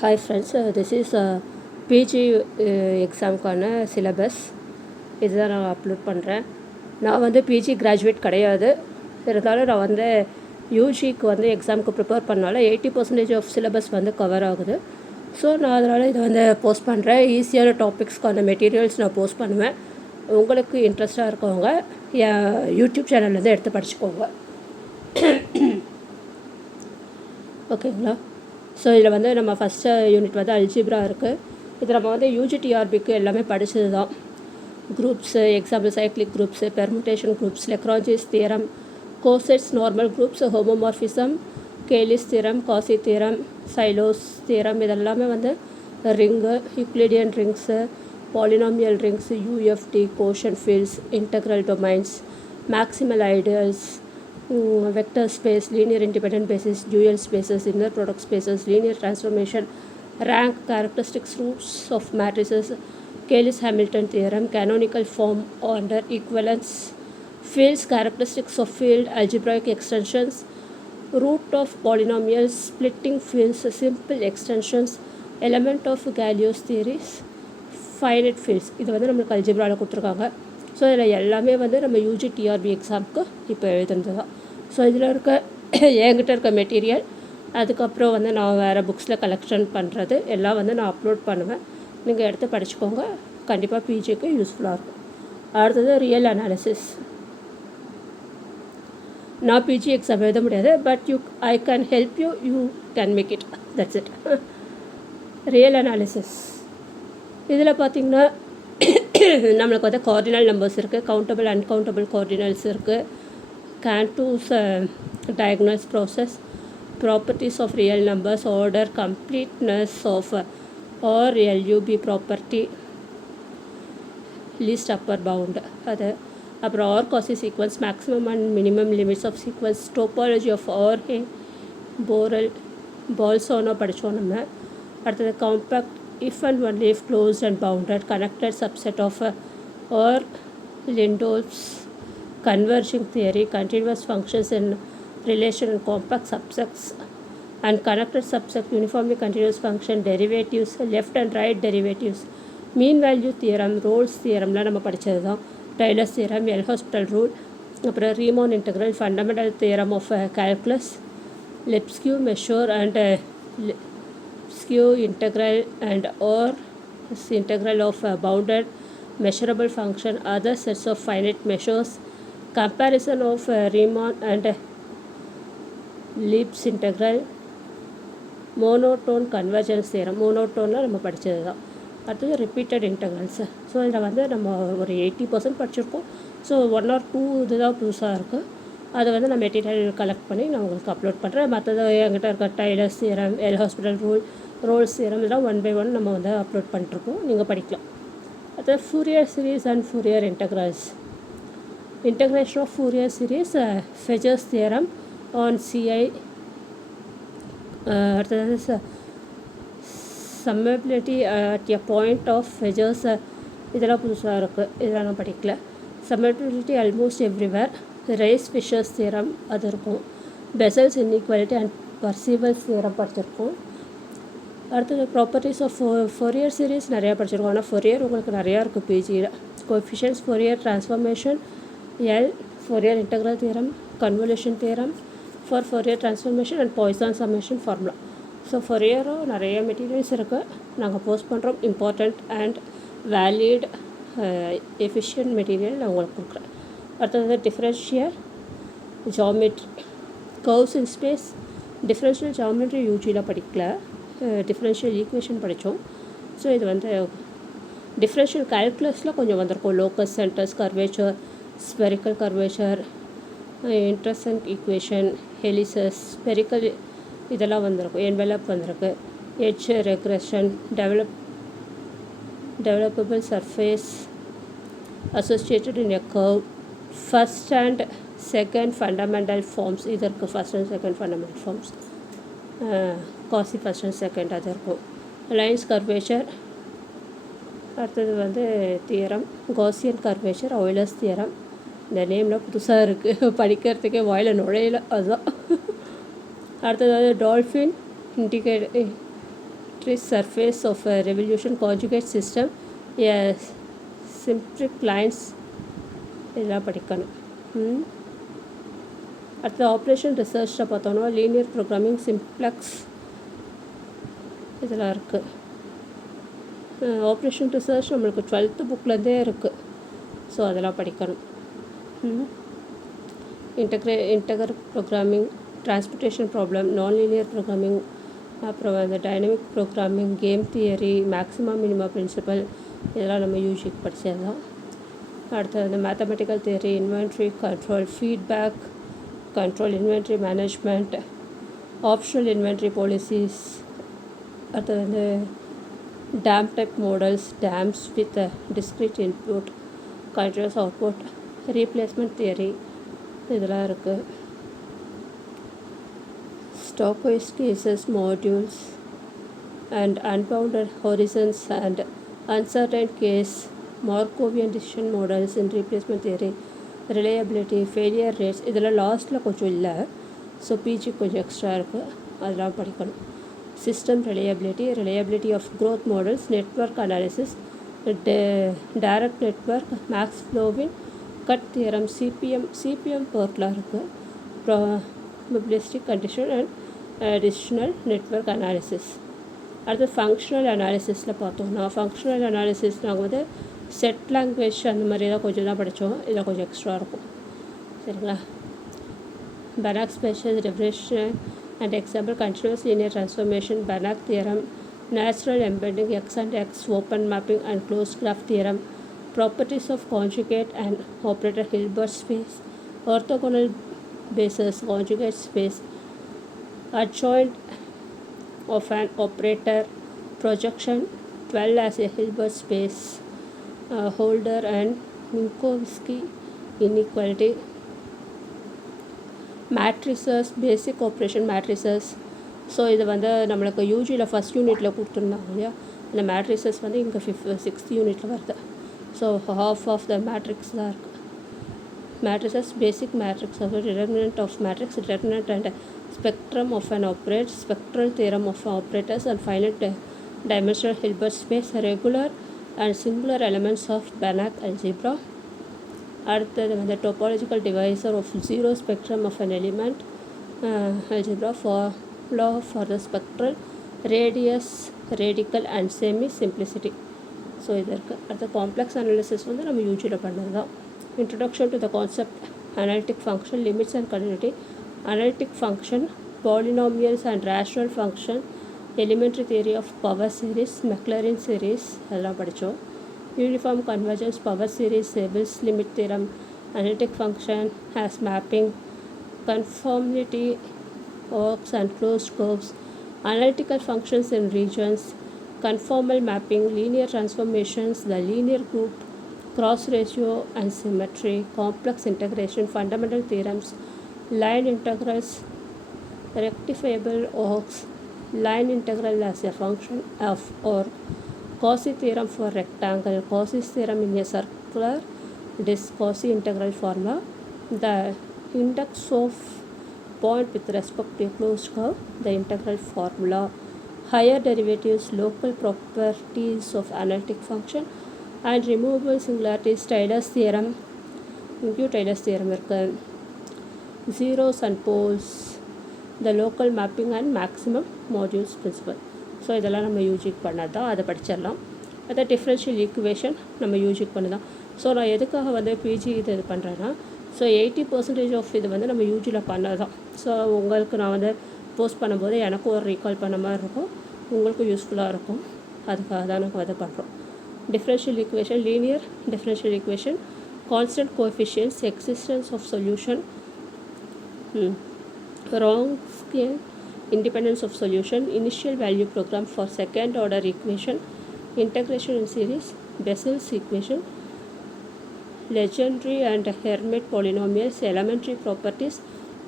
Hi friends, this is PG எக்ஸாமுக்கான syllabus இதுதான் நான் அப்லோட் பண்ணுறேன். நான் வந்து பிஜி கிராஜுவேட் கிடையாது, இருந்தாலும் நான் வந்து யூஜிக்கு வந்து எக்ஸாமுக்கு ப்ரிப்பேர் பண்ணால 80% ஆஃப் சிலபஸ் வந்து கவர் ஆகுது. ஸோ நான் அதனால் இதை வந்து போஸ்ட் பண்ணுறேன். ஈஸியான டாபிக்ஸ்க்கான மெட்டீரியல்ஸ் நான் போஸ்ட் பண்ணுவேன். உங்களுக்கு இன்ட்ரெஸ்டாக இருக்கவங்க என் யூடியூப் சேனல்லேருந்து எடுத்து படிச்சுக்கோங்க. ஓகேங்களா? ஸோ இதில் வந்து நம்ம ஃபஸ்ட்டு யூனிட் வந்து அல்ஜிப்ரா இருக்குது. இது நம்ம வந்து யூஜிடிஆர்பிக்கு எல்லாமே படித்தது தான். Groups, example cyclic groups, permutation groups, Lagrange's theorem, cosets, normal groups, homomorphism, Galois theorem, Cauchy theorem, Sylow's theorem, இதெல்லாமே வந்து ring, Euclidean rings, polynomial rings, UFD, quotient fields, integral domains, maximal ideals, vector space, linear independent basis, dual spaces, inner product spaces, linear transformation, rank, characteristics, roots of matrices, Cayley-Hamilton theorem, canonical form under equivalence, fields, characteristics of field, algebraic extensions, root of polynomials, splitting fields, simple extensions, element of Galois theories, finite fields. இது வந்து நம்மளுக்கு அல்ஜிப்ராவில் கொடுத்துருக்காங்க. So இதில் எல்லாமே வந்து நம்ம UG TRP எக்ஸாமுக்கு இப்போ எழுதுனது தான். ஸோ இதில் என்கிட்ட இருக்க மெட்டீரியல், அதுக்கப்புறம் வந்து நான் வேறு புக்ஸில் கலெக்ஷன் பண்ணுறது எல்லாம் வந்து நான் அப்லோட் பண்ணுவேன். நீங்கள் எடுத்து படிச்சுக்கோங்க, கண்டிப்பாக பிஜிக்கு யூஸ்ஃபுல்லாக இருக்கும். அடுத்தது ரியல் அனாலிசிஸ். நான் பிஜி எக்ஸாம் எழுத முடியாது, but I can help you can make it, that's it. Real analysis இதில் பார்த்திங்கன்னா நம்மளுக்கு வந்து கார்டினல் நம்பர்ஸ் இருக்குது, கவுண்டபிள் அன்கவுண்டபிள் கார்டினல்ஸ் இருக்குது, Cantu's diagonals process, properties of real numbers, order, completeness of or LUB property, least upper bound, அது அப்புறம் R Cauchy sequence, maximum and minimum limits of sequence, topology of R Heine Borel Bolzano படித்தோம் நம்ம. அடுத்தது compact if and only if closed and bounded connected subset of or Lindo's converging theory, continuous functions in relation and compact subsets and connected subset, uniformly continuous function, derivatives, left and right derivatives, mean value theorem, Rolle's theorem la நம்ம படிச்சது தான், Taylor's theorem, L-Hospital rule, அப்புறம் Riemann integral, fundamental theorem of calculus, Lipskew measure and skew integral and or integral of bounded measurable function, other sets of finite measures, comparison of Riemann and Leibniz integral, monotone convergence theorem, monotone நம்ம படித்தது தான். அடுத்தது repeated integrals. So இதில் வந்து நம்ம ஒரு 80% படிச்சிருக்கோம். So 1 or 2 இதுதான் புதுசாக இருக்குது. அதை வந்து நான் மெட்டீரியல் கலெக்ட் பண்ணி நான் உங்களுக்கு அப்லோட் பண்ணுறேன். மற்றது என்கிட்ட இருக்க Taylor's theorem, L'Hospital rule, Rolle's theorem இதெல்லாம் 1 by 1 நம்ம வந்து அப்லோட் பண்ணிட்டுருக்கோம், நீங்கள் படிக்கலாம். அது Fourier series and Fourier integrals. Integration of Fourier series, Fejer's theorem on CI. அடுத்தது summability at a point of Fejer's, இதெல்லாம் புதுசாக இருக்குது, இதெல்லாம் நான் படிக்கல. Summability almost everywhere, Riesz Fischer's theorem அது இருக்கும். Bessel's inequality and Parseval's theorem படிச்சிருக்கோம். அடுத்தது ப்ராப்பர்ட்டிஸ் ஆஃப் ஃபோரியர் சீரீஸ் நிறையா படிச்சிருக்கோம். ஆனால் ஃபோரியர் உங்களுக்கு நிறையா இருக்குது பிஜியில். Coefficients, Fourier transformation, L, Fourier integral theorem, convolution theorem for Fourier transformation and Poisson summation formula. So ஃபோரியரும் நிறைய மெட்டீரியல்ஸ் இருக்குது, நாங்கள் போஸ்ட் பண்ணுறோம். Important and valid efficient material நான் உங்களுக்கு கொடுக்குறேன். அடுத்தது differential geometry, curves in space. Differential geometry யூஜியில் படிக்கல, டிஃப்ரென்ஷியல் ஈக்குவேஷன் படித்தோம். ஸோ இது வந்து டிஃப்ரென்ஷியல் கால்குலஸில் கொஞ்சம் வந்திருக்கும். Locus, centres, curvature, spherical curvature, intrinsic equation, helices, spherical இதெல்லாம் வந்திருக்கும். என்வெலப் வந்திருக்கு. Edge regression, developable surface associated in a curve, first and second fundamental forms. இது இருக்குது first and second fundamental forms, காசி ஃபஸ்ட் அண்ட் செகண்ட் அது இருக்கும். Lines curvature. அடுத்தது வந்து theorem, Gaussian curvature, Euler's theorem. இந்த நேம்லாம் புதுசாக இருக்குது, படிக்கிறதுக்கே வாயில் நுழையில, அதுதான். அடுத்தது டால்ஃபின் symmetry surface of a revolution conjugate system, a symmetric lines இதெல்லாம் படிக்கணும். அடுத்து ஆப்ரேஷன் ரிசர்ச்சில் பார்த்தோன்னா லீனியர் ப்ரோக்ராமிங், சிம்ப்ளெக்ஸ் இதெல்லாம் இருக்குது. ஆப்ரேஷன் ரிசர்ச் நம்மளுக்கு 12th புக்லேருந்தே இருக்குது. ஸோ அதெல்லாம் படிக்கணும். இன்டகர் ப்ரோக்ராமிங், டிரான்ஸ்போர்ட்டேஷன் ப்ராப்ளம், நான் லீனியர் ப்ரோக்ராமிங், அப்புறம் அந்த dynamic programming, game theory, maximum minimum principle இதெல்லாம் நம்ம யூஜிக்கு படித்தது தான். அடுத்தது அந்த mathematical theory, inventory control, feedback control, inventory management, optional inventory policies. அடுத்தது வந்து dam type models, dams with discrete input, controls output, replacement theory இதெல்லாம் இருக்குது. Stopwise cases, modules, and unbounded horizons and uncertain case, Markovian decision models in replacement theory, reliability, failure rates இதெல்லாம் லாஸ்ட்டில் கொஞ்சம் இல்லை. So PG கொஞ்சம் extra இருக்குது, அதெல்லாம் படிக்கணும். System reliability of growth models, network analysis, direct network, max ஃப்ளோவின், cut theorem, CPM போர்ட்லாம் இருக்குது. Probabilistic condition and decisional network analysis. அடுத்து ஃபங்க்ஷனல் அனாலிசிஸில் பார்த்தோம்னா ஃபங்க்ஷனல் அனாலிசிஸ் நாங்கள் வந்து செட் லாங்குவேஜ் அந்த மாதிரி தான் கொஞ்சம் தான் படித்தோம். இதில் கொஞ்சம் எக்ஸ்ட்ரா இருக்கும். சரிங்களா? Banach special definition and example, continuous linear transformation, Banach theorem, natural embedding, X and X, open mapping and closed graph theorem, properties of conjugate and operator, Hilbert space, orthogonal basis, conjugate space, adjoint of an operator, projection 12 as a Hilbert space, Holder and Minkowski inequality, matrices, basic operation matrices. So இது வந்து நம்மளுக்கு யூஜியில் first யூனிட்டில் கொடுத்துருந்தாங்க இல்லையா, இந்த matrices வந்து இங்கே 6th யூனிட்டில் வருது. So half of the matrix தான் இருக்குது. மேட்ரிசஸ், பேசிக் மேட்ரிக்ஸ், அதாவது determinant of matrix, determinant and spectrum of an operator, spectral theorem of operators, and finite dimensional Hilbert space, regular and singular elements of Banach algebra. அடுத்தது வந்து topological divisor of zero spectrum of an element algebra, formula for the spectral radius, radical and semi simplicity. So இது இருக்குது. அடுத்த complex analysis வந்து நம்ம யூஜியில் பண்ணது தான். Introduction to the concept, analytic function, limits and continuity, analytic function, polynomials and rational function, elementary theory of power series, Maclaurin series எல்லாம் படித்தோம். Uniform convergence, power series, செபில்ஸ் limit theorem, analytic function has mapping, conformity, arcs and closed curves, analytical functions in regions, conformal mapping, linear transformations, the linear group, cross ratio and symmetry, complex integration, fundamental theorems, line integrals, rectifiable arcs, line integral as a function of arc, Cauchy theorem for rectangle, Cauchy's theorem in a circular disk, Cauchy integral formula, the index of point with respect to a closed curve, the integral formula, higher derivatives, local properties of analytic function, and removable singularities, Taylor's theorem, Taylor's theorem இருக்குது. Zeros and poles, the local mapping and maximum modules principle. So இதெல்லாம் நம்ம யூஜிக்கு பண்ணது தான், அதை படிச்சிடலாம். அதை differential equation நம்ம யூஜிக்கு பண்ணதான். So நான் எதுக்காக வந்து பிஜி இது பண்ணுறேன்னா, ஸோ 80% ஆஃப் இது வந்து நம்ம யூஜியில் பண்ணது தான். ஸோ உங்களுக்கு நான் வந்து போஸ்ட் பண்ணும்போது எனக்கும் ஒரு ரீகால் பண்ண மாதிரி இருக்கும், உங்களுக்கும் யூஸ்ஃபுல்லாக இருக்கும். அதுக்காக தான் நாங்கள் அதை பண்ணுறோம். Differential equation, linear differential equation, constant coefficients, existence of solution, Wronskian independence of solution, initial value program for second order equation, integration in series, Bessel's equation, Legendre and Hermite polynomials, elementary properties,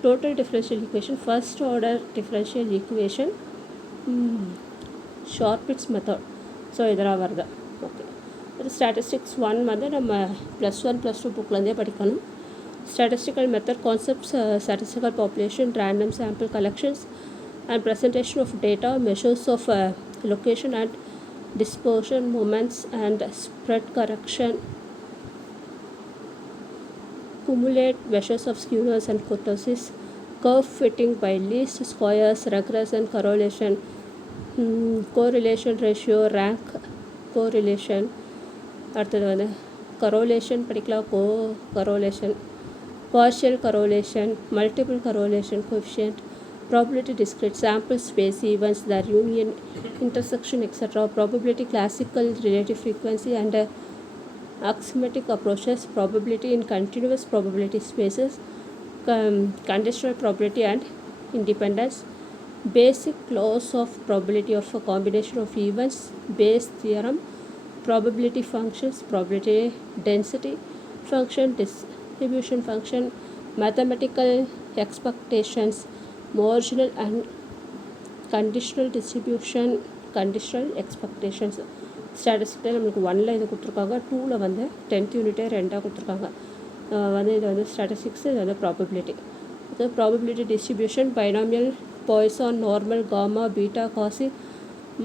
total differential equation, first order differential equation, Sharpit's method. So இதெல்லாம் வருது. Okay, அது statistics 1 வந்து நம்ம +1 +2 புக்லேருந்தே படிக்கணும். Statistical method, concepts, statistical population, random sample collections and presentation of data, measures of location and dispersion, moments and spread correction, cumulate measures of skewness and kurtosis, curve fitting by least squares, regression, correlation, correlation ratio, rank correlation. அடுத்தது வந்து correlation படிக்கலாம், correlation, partial correlation, multiple correlation coefficient, probability discrete, sample space, events, their union, intersection, etc., probability, classical relative frequency and axiomatic approaches, probability in continuous probability spaces, conditional probability and independence, basic laws of probability of a combination of events, Bayes theorem, probability functions, probability density function, distribution function, mathematical expectations, marginal and conditional distribution, conditional expectations. ஸ்டாட்டிஸ்டிக்கில் நம்மளுக்கு 1ல் இது கொடுத்துருக்காங்க, 2ல் வந்து 10th யூனிட்டே 2ஆக கொடுத்துருக்காங்க. வந்து இது வந்து ஸ்டாட்டிஸ்டிக்ஸ், இது வந்து ப்ராபபிலிட்டி. இது probability distribution, binomial, Poisson, normal, gamma, beta, Cauchy,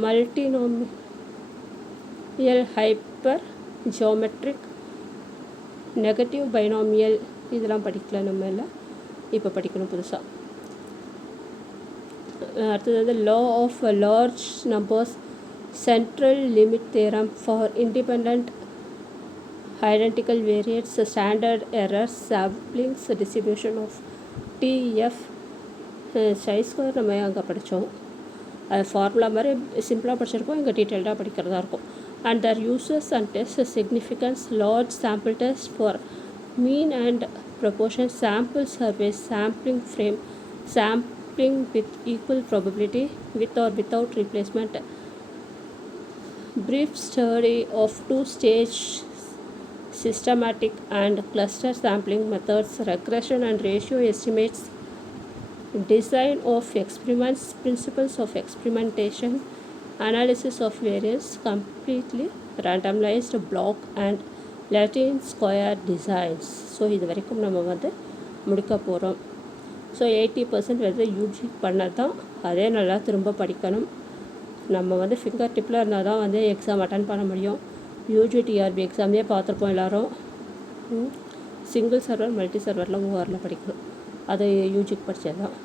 multinomial, hypergeometric, negative binomial, இதெல்லாம் படிக்கல நம்ம எல்லாம், இப்போ படிக்கணும் புதுசாக. அடுத்தது வந்து law of large numbers, central limit theorem for independent identical variates, standard errors, samplings, distribution of TF, chi square நம்ம அங்கே படித்தோம். அது ஃபார்முலா மாதிரி சிம்பிளாக படிச்சிருக்கோம், இங்கே டீட்டெயில்டாக படிக்கிறதா இருக்கும். And their uses and test significance, large sample test for mean and proportion, sample survey, sampling frame, sampling with equal probability, with or without replacement, brief study of two-stage systematic and cluster sampling methods, regression and ratio estimates, design of experiments, principles of experimentation, analysis of variance, completely randomized block and Latin square designs. So இது வரைக்கும் நம்ம வந்து முடிக்க போகிறோம். So 80% வந்து UG பண்ணது தான், அதே நல்லா திரும்ப படிக்கணும். நம்ம வந்து ஃபிங்கர் டிப்பில் இருந்தால் தான் வந்து எக்ஸாம் அட்டன் பண்ண முடியும். யூஜிடிஆர்பி எக்ஸாம்லேயே பார்த்துருப்போம் எல்லோரும். சிங்கிள் சர்வர், மல்டி சர்வரில் ஓஆரில் படிக்கணும், அது யூஜிக்கு படித்தது தான்.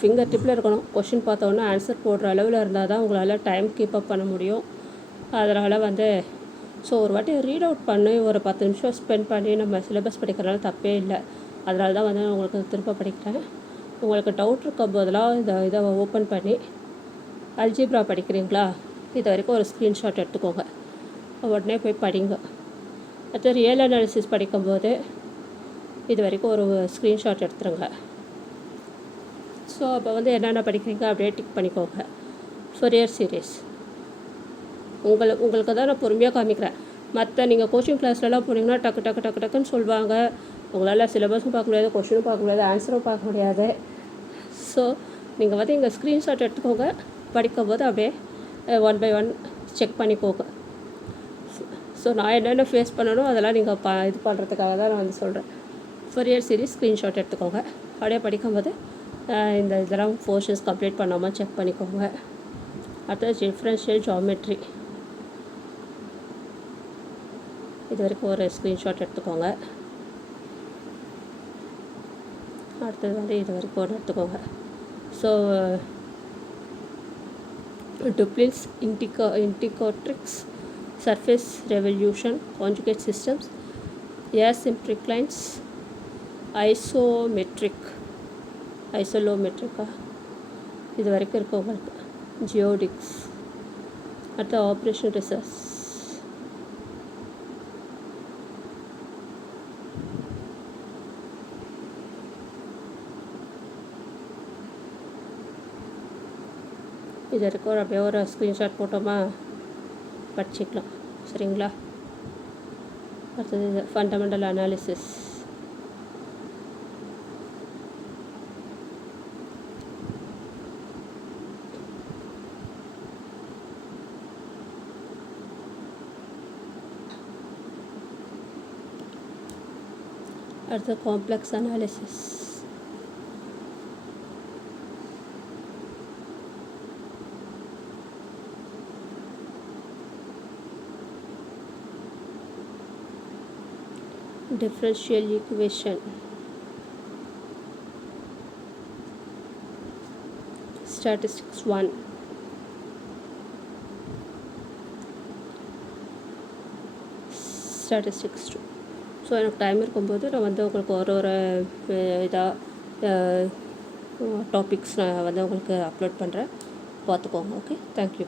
ஃபிங்கர் டிப்பில் இருக்கணும். கொஷின் பார்த்தோன்னா ஆன்சர் போடுற அளவில் இருந்தால் தான் உங்களால் டைம் கீப் அப் பண்ண முடியும். அதனால் வந்து ஸோ ஒரு வாட்டி ரீட் அவுட் பண்ணி ஒரு 10 நிமிஷம் ஸ்பெண்ட் பண்ணி நம்ம சிலபஸ் படிக்கிறனால தப்பே இல்லை. அதனால தான் வந்து உங்களுக்கு திரும்ப படிக்கிறேன். உங்களுக்கு டவுட் இருக்க போதெல்லாம் இதை ஓப்பன் பண்ணி அல்ஜிப்ரா படிக்கிறீங்களா, இது வரைக்கும் ஒரு ஸ்க்ரீன்ஷாட் எடுத்துக்கோங்க, உடனே போய் படிங்க. அடுத்து ரியல் அனாலிசிஸ் படிக்கும்போது இது வரைக்கும் ஒரு ஸ்க்ரீன்ஷாட் எடுத்துருங்க. ஸோ அப்போ வந்து என்னென்ன படிக்கிறீங்க அப்படியே டிக் பண்ணிக்கோங்க. ஃபோரியர் சீரீஸ் உங்களுக்கு தான் நான் பொறுமையாக காமிக்கிறேன். மற்ற நீங்கள் கோச்சிங் கிளாஸ்லலாம் போனீங்கன்னா டக்குன்னு சொல்லுவாங்க, உங்களால் சிலபஸும் பார்க்க முடியாது, கொஷினும் பார்க்க முடியாது, ஆன்சரும் பார்க்க முடியாது. ஸோ நீங்கள் வந்து இங்கே ஸ்க்ரீன்ஷாட் எடுத்துக்கோங்க, படிக்கும்போது அப்படியே 1 by 1 செக் பண்ணிக்கோங்க. ஸோ நான் என்னென்ன ஃபேஸ் பண்ணணும் அதெல்லாம் நீங்கள் இது பண்ணுறதுக்காக தான் நான் வந்து சொல்கிறேன். ஃபோரியர் சீரீஸ் ஸ்க்ரீன்ஷாட் எடுத்துக்கோங்க, அப்படியே படிக்கும்போது இந்த இதெல்லாம் போர்ஷன்ஸ் கம்ப்ளீட் பண்ணாமல் செக் பண்ணிக்கோங்க. அடுத்தது டிஃப்ரென்ஷியல் ஜியோமெட்ரி, இது வரைக்கும் ஒரு ஸ்க்ரீன்ஷாட் எடுத்துக்கோங்க. அடுத்தது வந்து இது வரைக்கும் ஒன்று எடுத்துக்கோங்க. So Duplin's integratrix, surface revolution, conjugate systems, asymmetric lines, isolometric இது வரைக்கும் இருக்குது உங்களுக்கு. ஜியோடிக்ஸ், அடுத்த ஆப்ரேஷன் ரிசர்ச், இது வரைக்கும் அப்படியே ஒரு ஸ்க்ரீன்ஷாட் போட்டோமா படிச்சிக்கலாம், சரிங்களா. அடுத்தது ஃபண்டமெண்டல் அனாலிசிஸ், அடுத்து complex analysis, differential equation, statistics 1, statistics 2. So எனக்கு டைம் இருக்கும்போது நான் வந்து உங்களுக்கு ஒரு இதாக டாபிக்ஸ் நான் வந்து உங்களுக்கு அப்லோட் பண்ணுறேன், பார்த்துக்கோங்க. Okay, thank you.